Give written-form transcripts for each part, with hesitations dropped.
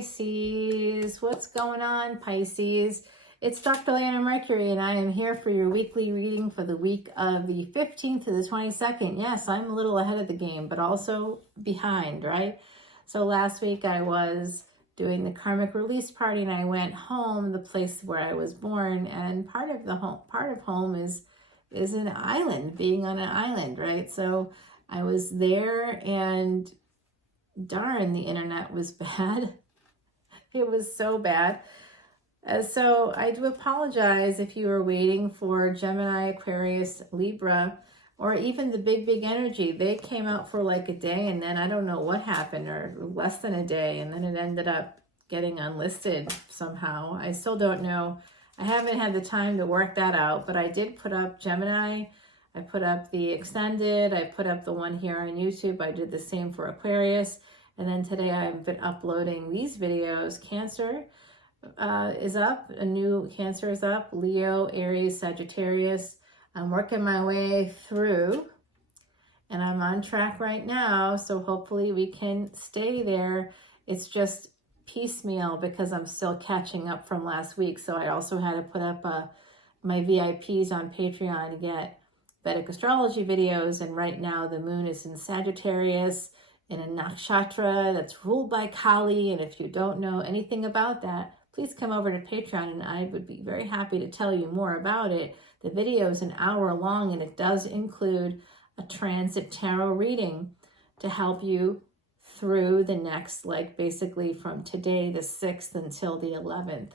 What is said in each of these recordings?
Pisces. What's going on, Pisces? It's Dr. Leona Mercury, and I am here for your weekly reading for the week of the 15th to the 22nd. Yes, I'm a little ahead of the game, but also behind, right? So last week I was doing the karmic release party, and I went home, the place where I was born, and part of home is an island, being on an island, right? So I was there, and darn, the internet was bad. It was so bad. So I do apologize if you were waiting for Gemini, Aquarius, Libra, or even the big energy. They came out for like a day, and then I don't know what happened, or less than a day, and then it ended up getting unlisted somehow. I still don't know. I haven't had the time to work that out, but I did put up Gemini. I put up the extended. I put up the one here on YouTube. I did the same for Aquarius. And then today I've been uploading these videos. Cancer is up. A new Cancer is up. Leo, Aries, Sagittarius. I'm working my way through, and I'm on track right now. So hopefully we can stay there. It's just piecemeal because I'm still catching up from last week. So I also had to put up my VIPs on Patreon to get Vedic Astrology videos. And right now the moon is in Sagittarius, in a nakshatra that's ruled by Kali. And if you don't know anything about that, please come over to Patreon, and I would be very happy to tell you more about it. The video is an hour long, and it does include a transit tarot reading to help you through the next, like basically from today, the 6th, until the 11th.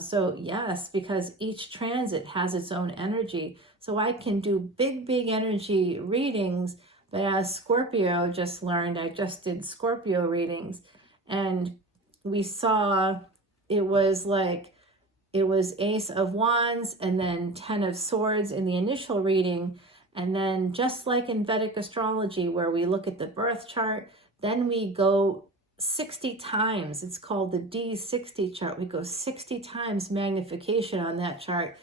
So yes, because each transit has its own energy. So I can do big energy readings. But as Scorpio just learned, I just did Scorpio readings, and we saw it was Ace of Wands and then 10 of Swords in the initial reading. And then just like in Vedic Astrology, where we look at the birth chart, then we go 60 times. It's called the D60 chart. We go 60 times magnification on that chart.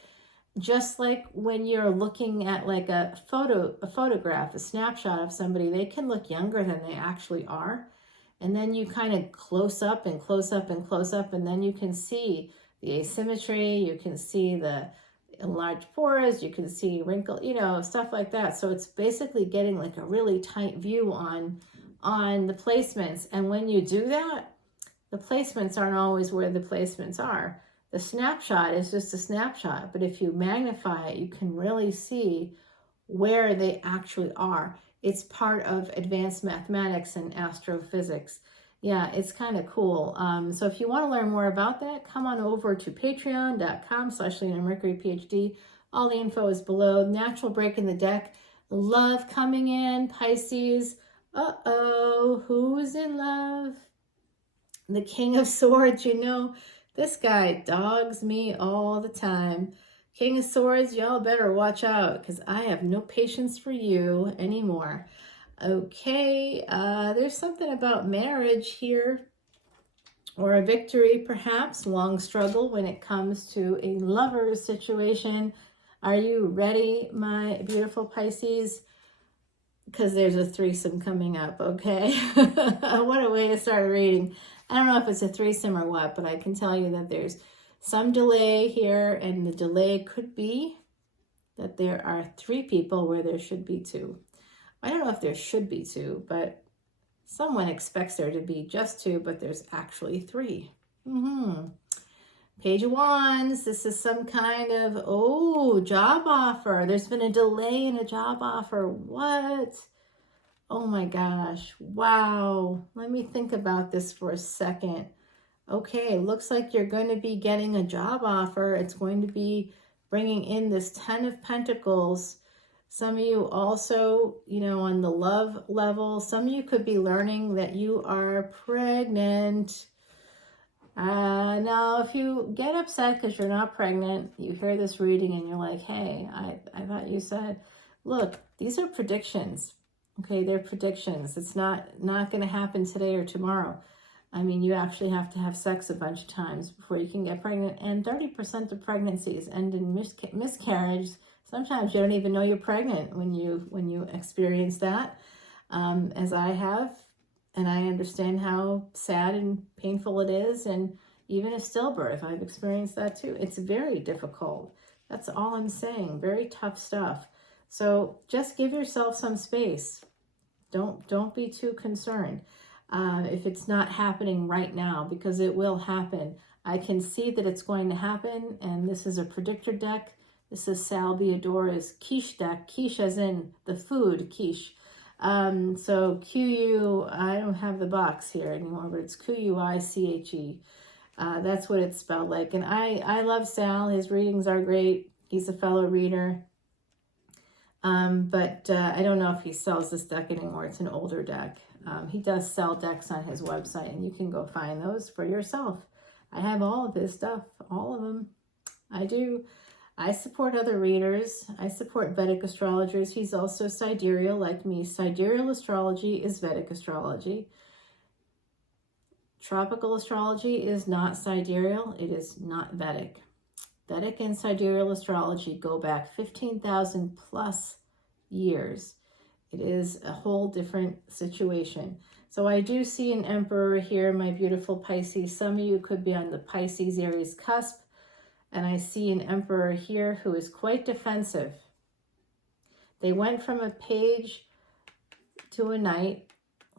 Just like when you're looking at like a photograph, a snapshot of somebody, they can look younger than they actually are. And then you kind of close up and close up and close up, and then you can see the asymmetry, you can see the enlarged pores, you can see wrinkle, stuff like that. So it's basically getting like a really tight view on the placements. And when you do that, the placements aren't always where the placements are. The snapshot is just a snapshot, but if you magnify it, you can really see where they actually are. It's part of advanced mathematics and astrophysics. Yeah, it's kind of cool. So if you want to learn more about that, come on over to patreon.com/leonamercuryphd. All the info is below. Natural break in the deck. Love coming in, Pisces. Uh-oh, who's in love? The King of Swords, this guy dogs me all the time. King of Swords, y'all better watch out, because I have no patience for you anymore. Okay, there's something about marriage here, or a victory perhaps, long struggle when it comes to a lover's situation. Are you ready, my beautiful Pisces? Because there's a threesome coming up, okay? What a way to start a reading. I don't know if it's a threesome or what, but I can tell you that there's some delay here, and the delay could be that there are 3 people where there should be 2. I don't know if there should be 2, but someone expects there to be just 2, but there's actually 3. Page of Wands. This is some kind of, job offer. There's been a delay in a job offer. What? Oh my gosh. Wow. Let me think about this for a second. Okay, looks like you're going to be getting a job offer. It's going to be bringing in this 10 of Pentacles. Some of you also, on the love level, some of you could be learning that you are pregnant. Now, if you get upset because you're not pregnant, you hear this reading and you're like, hey, I thought you said, look, these are predictions. Okay, they're predictions. It's not going to happen today or tomorrow. I mean, you actually have to have sex a bunch of times before you can get pregnant. And 30% of pregnancies end in miscarriage. Sometimes you don't even know you're pregnant when you experience that, as I have. And I understand how sad and painful it is. And even a stillbirth, I've experienced that too. It's very difficult. That's all I'm saying. Very tough stuff. So just give yourself some space. Don't be too concerned if it's not happening right now, because it will happen. I can see that it's going to happen, and this is a predictor deck. This is Salviadora's quiche deck. Quiche as in the food, quiche. So Q-U, I don't have the box here anymore, but it's Q-U-I-C-H-E. That's what it's spelled like. And I love Sal. His readings are great. He's a fellow reader. But I don't know if he sells this deck anymore. It's an older deck. He does sell decks on his website, and you can go find those for yourself. I have all of his stuff, all of them. I do. I support other readers. I support Vedic astrologers. He's also sidereal like me. Sidereal astrology is Vedic astrology. Tropical astrology is not sidereal. It is not Vedic. Vedic and sidereal astrology go back 15,000 plus years. It is a whole different situation. So I do see an emperor here, my beautiful Pisces. Some of you could be on the Pisces Aries cusp. And I see an emperor here who is quite defensive. They went from a page to a knight.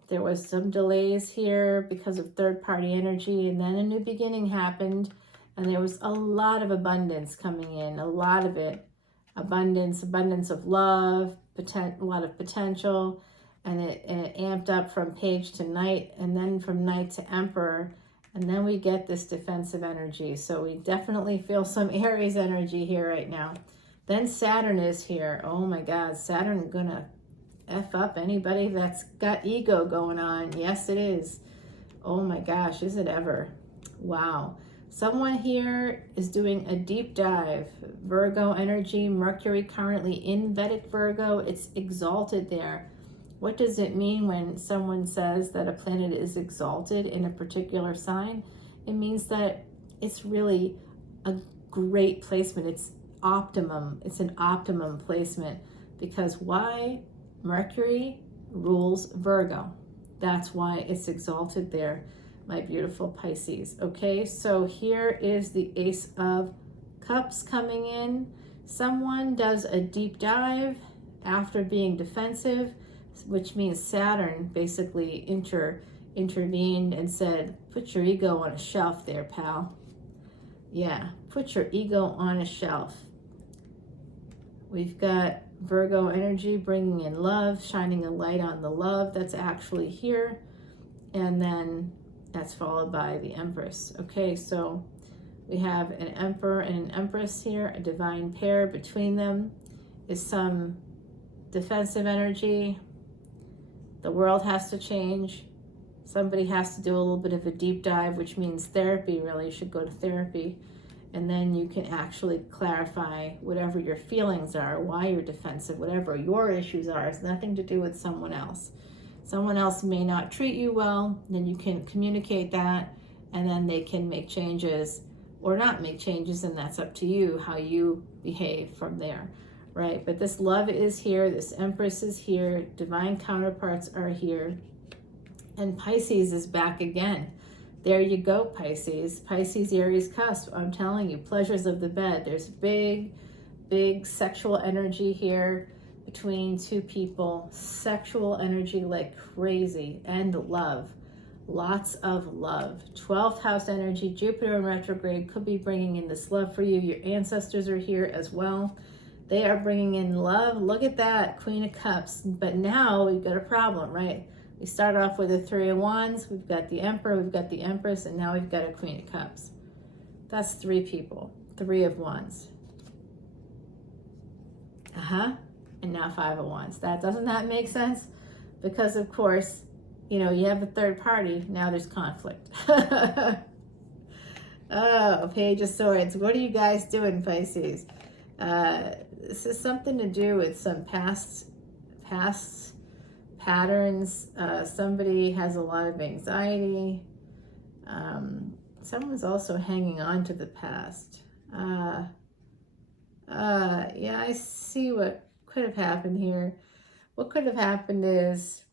There was some delays here because of third-party energy. And then a new beginning happened. And there was a lot of abundance coming in, a lot of it. Abundance of love, a lot of potential, and it amped up from page to knight, and then from knight to emperor, and then we get this defensive energy. So we definitely feel some Aries energy here right now. Then Saturn is here. Oh my God, Saturn gonna F up anybody that's got ego going on. Yes, it is. Oh my gosh, is it ever? Wow. Someone here is doing a deep dive. Virgo energy, Mercury currently in Vedic Virgo. It's exalted there. What does it mean when someone says that a planet is exalted in a particular sign? It means that it's really a great placement. It's optimum. It's an optimum placement. Because why? Mercury rules Virgo. That's why it's exalted there, my beautiful Pisces. Okay, so here is the Ace of Cups coming in. Someone does a deep dive after being defensive, which means Saturn basically intervened and said, put your ego on a shelf there, pal. Yeah, put your ego on a shelf. We've got Virgo energy bringing in love, shining a light on the love that's actually here. And then that's followed by the Empress. Okay, so we have an Emperor and an Empress here, a divine pair. Between them is some defensive energy. The world has to change. Somebody has to do a little bit of a deep dive, which means therapy, really. You should go to therapy. And then you can actually clarify whatever your feelings are, why you're defensive, whatever your issues are. It's nothing to do with someone else. Someone else may not treat you well, then you can communicate that, and then they can make changes or not make changes, and that's up to you how you behave from there, right? But this love is here, this Empress is here, divine counterparts are here, and Pisces is back again. There you go, Pisces. Pisces, Aries cusp. I'm telling you, pleasures of the bed. There's big sexual energy here between two people. Sexual energy like crazy, and love. Lots of love. 12th house energy, Jupiter in retrograde could be bringing in this love for you. Your ancestors are here as well. They are bringing in love. Look at that, Queen of Cups. But now we've got a problem, right? We start off with a 3 of Wands, we've got the Emperor, we've got the Empress, and now we've got a Queen of Cups. That's 3 people, 3 of Wands. And now 5 of Wands. Doesn't that make sense? Because of course, you know, you have a third party, now there's conflict. Oh, Page of Swords. What are you guys doing, Pisces? This is something to do with some past patterns. Somebody has a lot of anxiety. Someone's also hanging on to the past. Yeah, I see what could have happened here. What could have happened is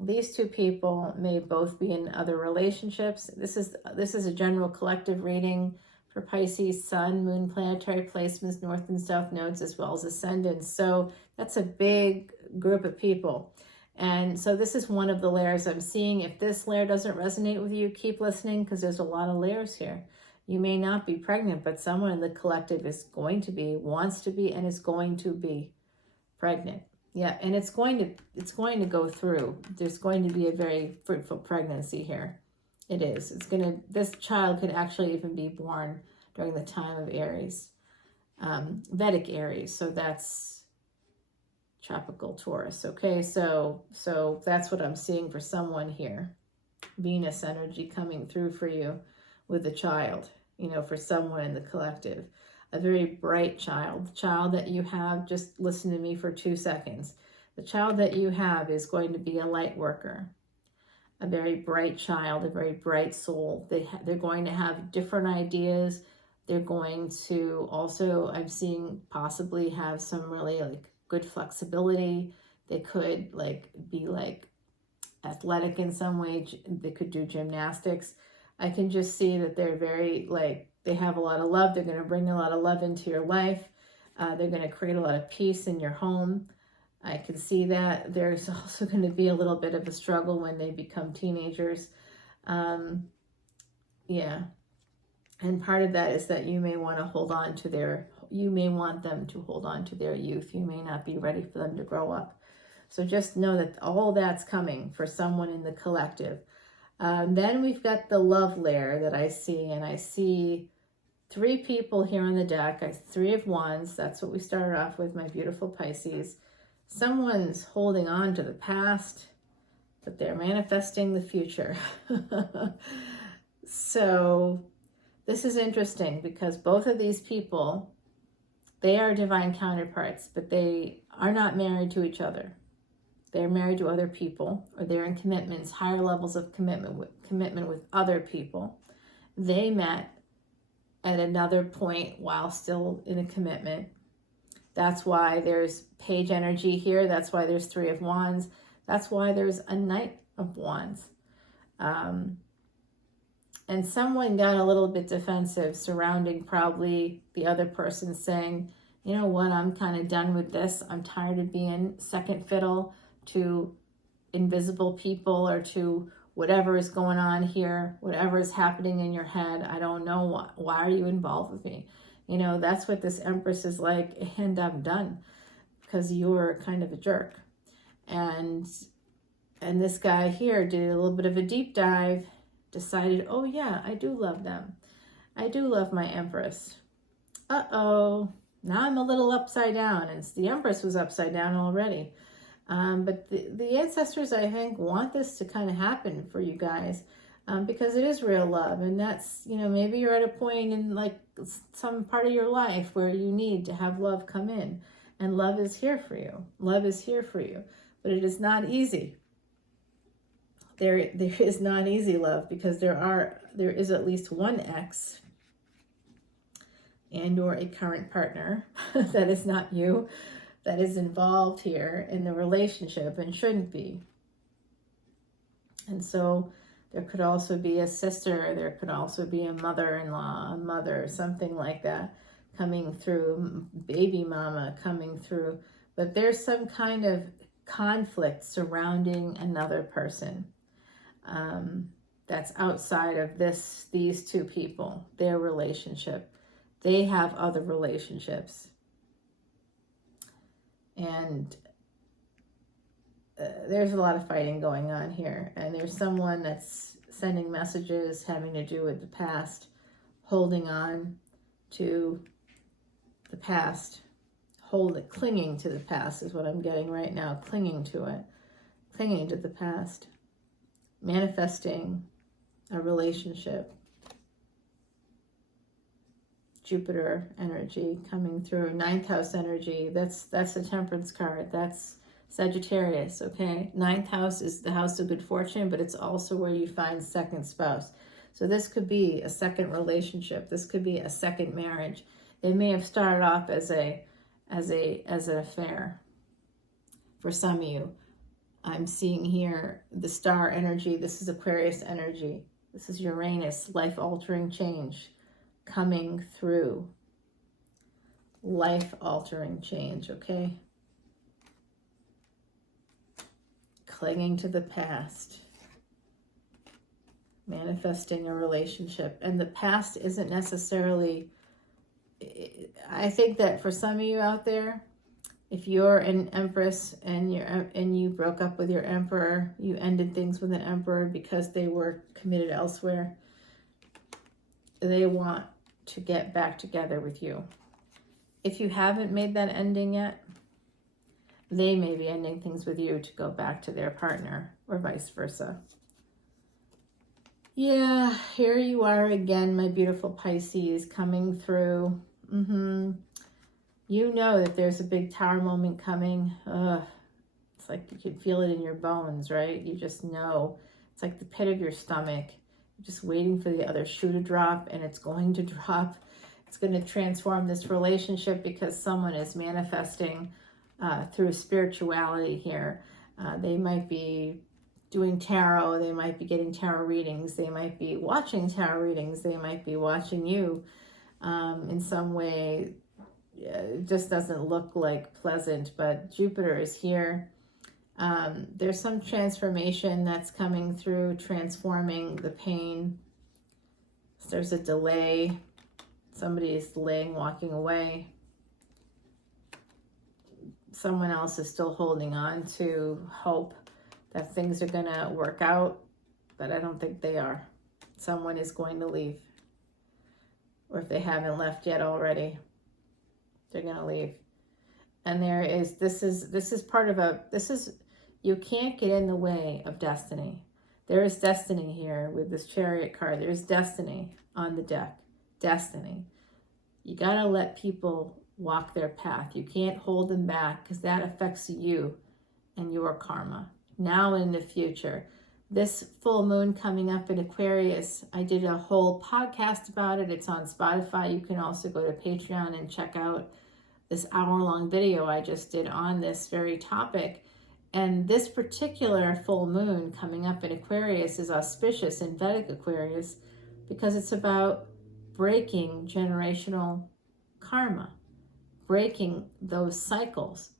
These two people may both be in other relationships. This is a general collective reading for Pisces, Sun, Moon, planetary placements, North and South nodes, as well as ascendants. So that's a big group of people. And so this is one of the layers I'm seeing. If this layer doesn't resonate with you, keep listening, because there's a lot of layers here. You may not be pregnant, but someone in the collective is going to be, wants to be, and is going to be pregnant. Yeah, and it's going to go through. There's going to be a very fruitful pregnancy here. It is. This child could actually even be born during the time of Aries, Vedic Aries. So that's tropical Taurus. Okay, so that's what I'm seeing for someone here. Venus energy coming through for you with the child, for someone in the collective. A very bright child. The child that you have, just listen to me for 2 seconds. The child that you have is going to be a light worker. A very bright child, a very bright soul. They're going to have different ideas. They're going to also, I'm seeing, possibly have some really good flexibility. They could be athletic in some way. They could do gymnastics. I can just see that they're very they have a lot of love. They're going to bring a lot of love into your life. They're going to create a lot of peace in your home. I can see that. There's also going to be a little bit of a struggle when they become teenagers. Yeah. And part of that is that you may want to hold on to you may want them to hold on to their youth. You may not be ready for them to grow up. So just know that all that's coming for someone in the collective. Then we've got the love layer that I see, and I see 3 people here on the deck. 3 of Wands. That's what we started off with, my beautiful Pisces. Someone's holding on to the past, but they're manifesting the future. So this is interesting because both of these people, they are divine counterparts, but they are not married to each other. They're married to other people, or they're in commitments, higher levels of commitment with other people. They met at another point while still in a commitment. That's why there's page energy here. That's why there's 3 of Wands. That's why there's a Knight of Wands. And someone got a little bit defensive surrounding probably the other person saying, you know what, I'm kind of done with this. I'm tired of being second fiddle to invisible people or to whatever is going on here, whatever is happening in your head. I don't know why are you involved with me? That's what this Empress is like, and I'm done because you're kind of a jerk. And this guy here did a little bit of a deep dive, decided, oh yeah, I do love them. I do love my Empress. Uh-oh, now I'm a little upside down, and the Empress was upside down already. But the ancestors, I think, want this to kind of happen for you guys because it is real love. And that's, maybe you're at a point in some part of your life where you need to have love come in. And love is here for you. Love is here for you. But it is not easy. There is not easy love because there is at least one ex and or a current partner that is not you, that is involved here in the relationship and shouldn't be. And so there could also be a sister, there could also be a mother-in-law, a mother, something like that coming through, baby mama coming through. But there's some kind of conflict surrounding another person that's outside of these 2 people, their relationship. They have other relationships. And there's a lot of fighting going on here. And there's someone that's sending messages having to do with the past, holding on to the past, clinging to the past is what I'm getting right now, clinging to it, clinging to the past, manifesting a relationship. Jupiter energy coming through, 9th house energy. That's the Temperance card. That's Sagittarius, okay? 9th house is the house of good fortune, but it's also where you find second spouse. So this could be a second relationship. This could be a second marriage. It may have started off as an affair for some of you. I'm seeing here the star energy. This is Aquarius energy. This is Uranus, life-altering change coming through. Life-altering change, okay? Clinging to the past. Manifesting a relationship. And the past isn't necessarily... I think that for some of you out there, if you're an empress and you broke up with your emperor, you ended things with an emperor because they were committed elsewhere, they want to get back together with you. If you haven't made that ending yet, they may be ending things with you to go back to their partner or vice versa. Yeah, here you are again, my beautiful Pisces, coming through. You know that there's a big tower moment coming. It's like you can feel it in your bones, right? You just know. It's like the pit of your stomach. You're just waiting for the other shoe to drop, and it's going to drop. It's going to transform this relationship because someone is manifesting through spirituality here. They might be doing tarot. They might be getting tarot readings. They might be watching tarot readings. They might be watching you in some way. It just doesn't look like pleasant, but Jupiter is here. There's some transformation that's coming through, transforming the pain. So there's a delay. Somebody is delaying walking away. Someone else is still holding on to hope that things are going to work out, but I don't think they are. Someone is going to leave. Or if they haven't left yet already, they're going to leave. And you can't get in the way of destiny. There is destiny here with this Chariot card. There's destiny on the deck. Destiny. You got to let people walk their path. You can't hold them back because that affects you and your karma. Now and in the future. This full moon coming up in Aquarius, I did a whole podcast about it. It's on Spotify. You can also go to Patreon and check out this hour-long video I just did on this very topic. And this particular full moon coming up in Aquarius is auspicious in Vedic Aquarius because it's about breaking generational karma, breaking those cycles.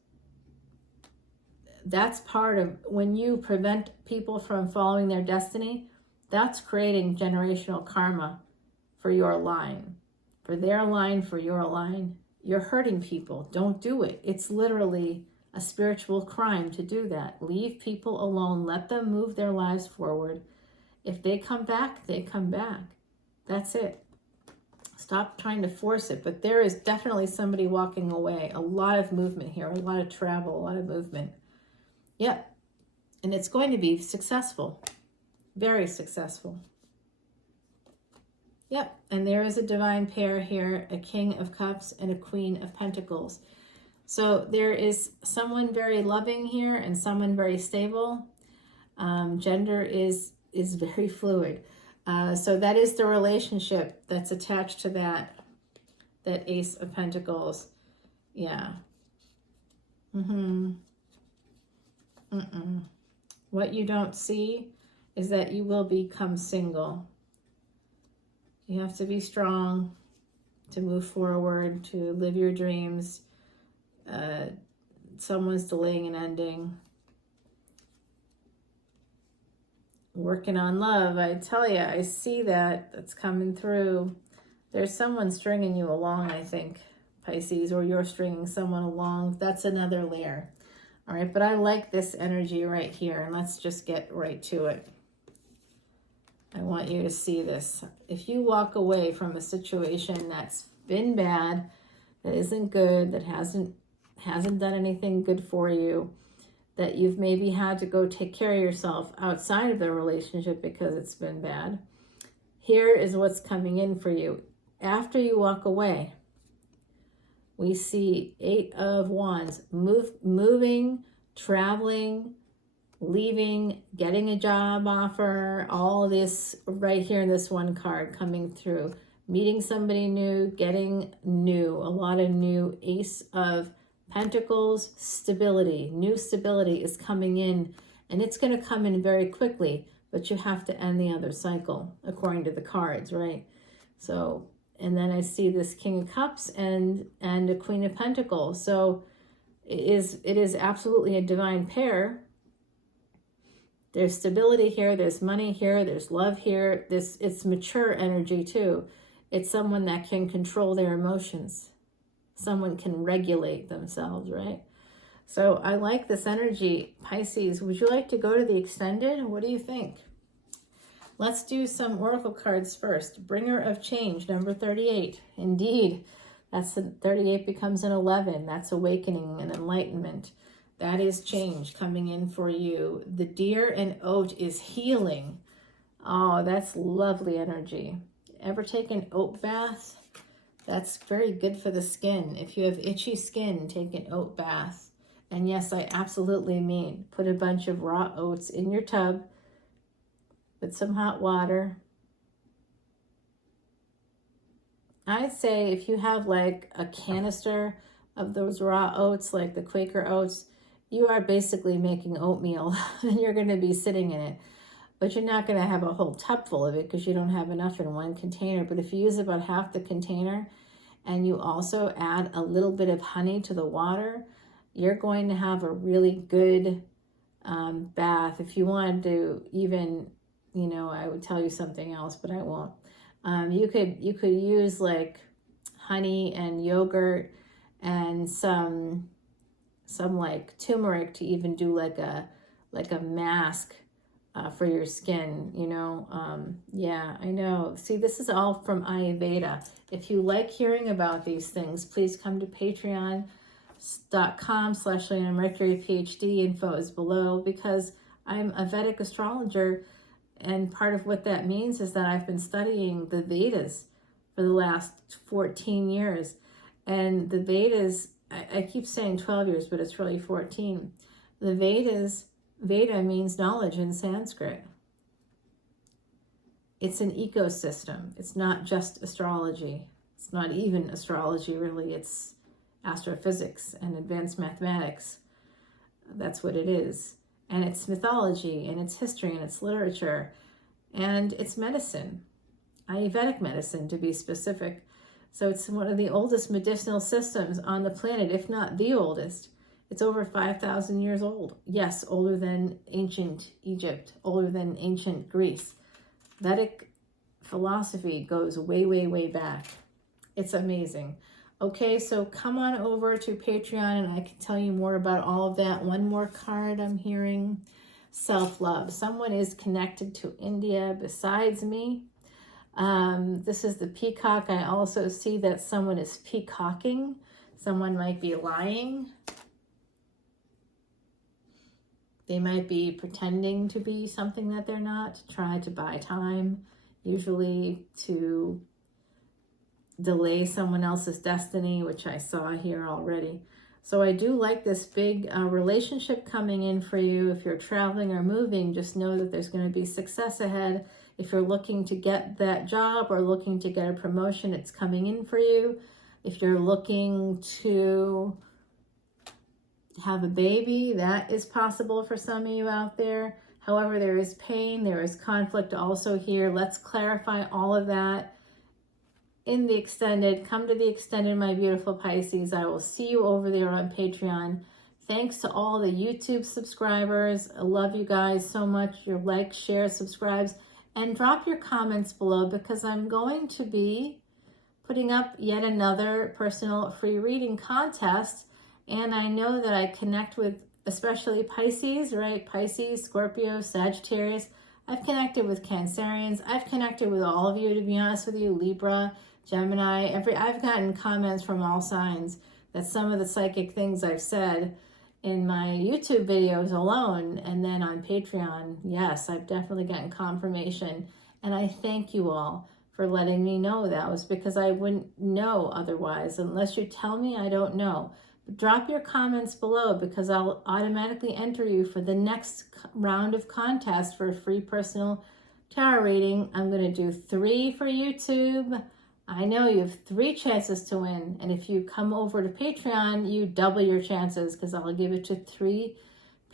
That's part of when you prevent people from following their destiny, that's creating generational karma for your line, for their line, for your line. You're hurting people. Don't do it. It's literally a spiritual crime to do that. Leave people alone. Let them move their lives forward. If they come back, they come back. That's it. Stop trying to force it. But there is definitely somebody walking away. A lot of movement here, a lot of travel, a lot of movement. Yep. And it's going to be successful. Very successful. Yep. And there is a divine pair here, a King of Cups and a Queen of Pentacles. So there is someone very loving here and someone very stable. Gender is very fluid. So that is the relationship that's attached to that Ace of Pentacles. Yeah. What you don't see is that you will become single. You have to be strong to move forward, to live your dreams. Someone's delaying an ending. Working on love, I tell you, I see that's coming through. There's someone stringing you along, I think, Pisces, or you're stringing someone along. That's another layer. All right, but I like this energy right here, and let's just get right to it. I want you to see this. If you walk away from a situation that's been bad, that isn't good, that hasn't done anything good for you, that you've maybe had to go take care of yourself outside of the relationship because it's been bad, here is what's coming in for you. After you walk away, we see 8 of Wands, moving, traveling, leaving, getting a job offer, all of this right here in this one card coming through. Meeting somebody new, getting new, a lot of new. Ace of Pentacles, stability. New stability is coming in And it's going to come in very quickly, but you have to end the other cycle according to the cards, right? So, and then I see this King of Cups and a Queen of Pentacles. So it is absolutely a divine pair. There's stability here, there's money here, there's love here. It's mature energy too. It's someone that can control their emotions. Someone can regulate themselves, right? So I like this energy, Pisces. Would you like to go to the extended? What do you think? Let's do some oracle cards first. Bringer of Change, number 38. Indeed, 38 becomes an 11. That's awakening and enlightenment. That is change coming in for you. The Deer and Oat is healing. Oh, that's lovely energy. Ever take an oat bath? That's very good for the skin. If you have itchy skin, take an oat bath. And yes, I absolutely mean put a bunch of raw oats in your tub with some hot water. I'd say if you have like a canister of those raw oats, like the Quaker oats, you are basically making oatmeal and you're going to be sitting in it. But you're not going to have a whole tub full of it because you don't have enough in one container. But if you use about half the container and you also add a little bit of honey to the water, you're going to have a really good bath. If you wanted to even, I would tell you something else, but I won't. You could use like honey and yogurt and some like turmeric to even do like a mask for your skin, yeah, I know. See, this is all from Ayurveda. If you like hearing about these things, please come to patreon.com/leonamercuryphd. Info is below, because I'm a Vedic astrologer, and part of what that means is that I've been studying the Vedas for the last 14 years. And the Vedas, I keep saying 12 years, but it's really 14. The Vedas, Veda means knowledge in Sanskrit. It's an ecosystem. It's not just astrology. It's not even astrology, really. It's astrophysics and advanced mathematics. That's what it is. And it's mythology, and it's history, and it's literature, and it's medicine. Ayurvedic medicine, to be specific. So it's one of the oldest medicinal systems on the planet, if not the oldest. It's over 5,000 years old. Yes, older than ancient Egypt, older than ancient Greece. Vedic philosophy goes way, way, way back. It's amazing. Okay, so come on over to Patreon and I can tell you more about all of that. One more card I'm hearing. Self-love. Someone is connected to India besides me. This is the peacock. I also see that someone is peacocking. Someone might be lying. They might be pretending to be something that they're not, to try to buy time, usually to delay someone else's destiny, which I saw here already. So I do like this big relationship coming in for you. If you're traveling or moving, just know that there's going to be success ahead. If you're looking to get that job or looking to get a promotion, it's coming in for you. If you're looking to have a baby, that is possible for some of you out there. However, there is pain, there is conflict also here. Let's clarify all of that in the extended. Come to the extended, my beautiful Pisces. I will see you over there on Patreon. Thanks to all the YouTube subscribers. I love you guys so much. Your likes, shares, subscribes, and drop your comments below, because I'm going to be putting up yet another personal free reading contest. And I know that I connect with especially Pisces, right? Pisces, Scorpio, Sagittarius. I've connected with Cancerians. I've connected with all of you, to be honest with you. Libra, Gemini. I've gotten comments from all signs that some of the psychic things I've said in my YouTube videos alone, and then on Patreon, yes, I've definitely gotten confirmation. And I thank you all for letting me know. That was because I wouldn't know otherwise. Unless you tell me, I don't know. Drop your comments below, because I'll automatically enter you for the next round of contest for a free personal tarot reading. I'm going to do 3 for YouTube. I know you have 3 chances to win. And if you come over to Patreon, you double your chances, because I'll give it to 3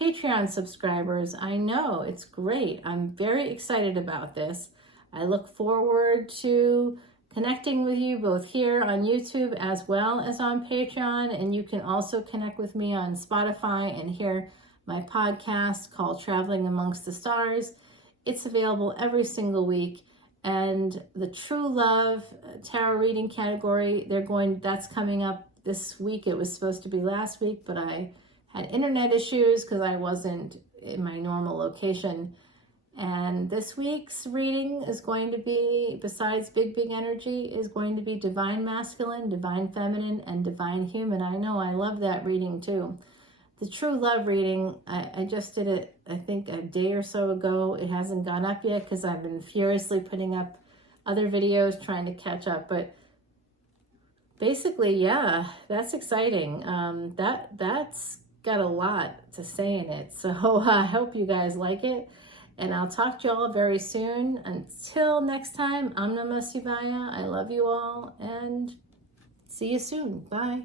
Patreon subscribers. I know, it's great. I'm very excited about this. I look forward to connecting with you both here on YouTube as well as on Patreon. And you can also connect with me on Spotify and hear my podcast called Traveling Amongst the Stars. It's available every single week. And the True Love tarot reading category, that's coming up this week. It was supposed to be last week, but I had internet issues because I wasn't in my normal location. And this week's reading is going to be, besides Big Energy, is going to be Divine Masculine, Divine Feminine, and Divine Human. I know, I love that reading too. The True Love reading, I just did it, I think, a day or so ago. It hasn't gone up yet because I've been furiously putting up other videos trying to catch up. But basically, yeah, that's exciting. That's got a lot to say in it. So I hope you guys like it. And I'll talk to you all very soon. Until next time, I'm Namah Shivaya. I love you all and see you soon. Bye.